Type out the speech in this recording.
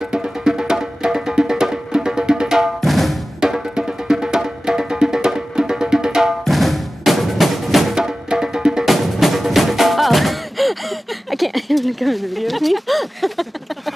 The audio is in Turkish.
Oh, I can't. I'm gonna go in the video with me.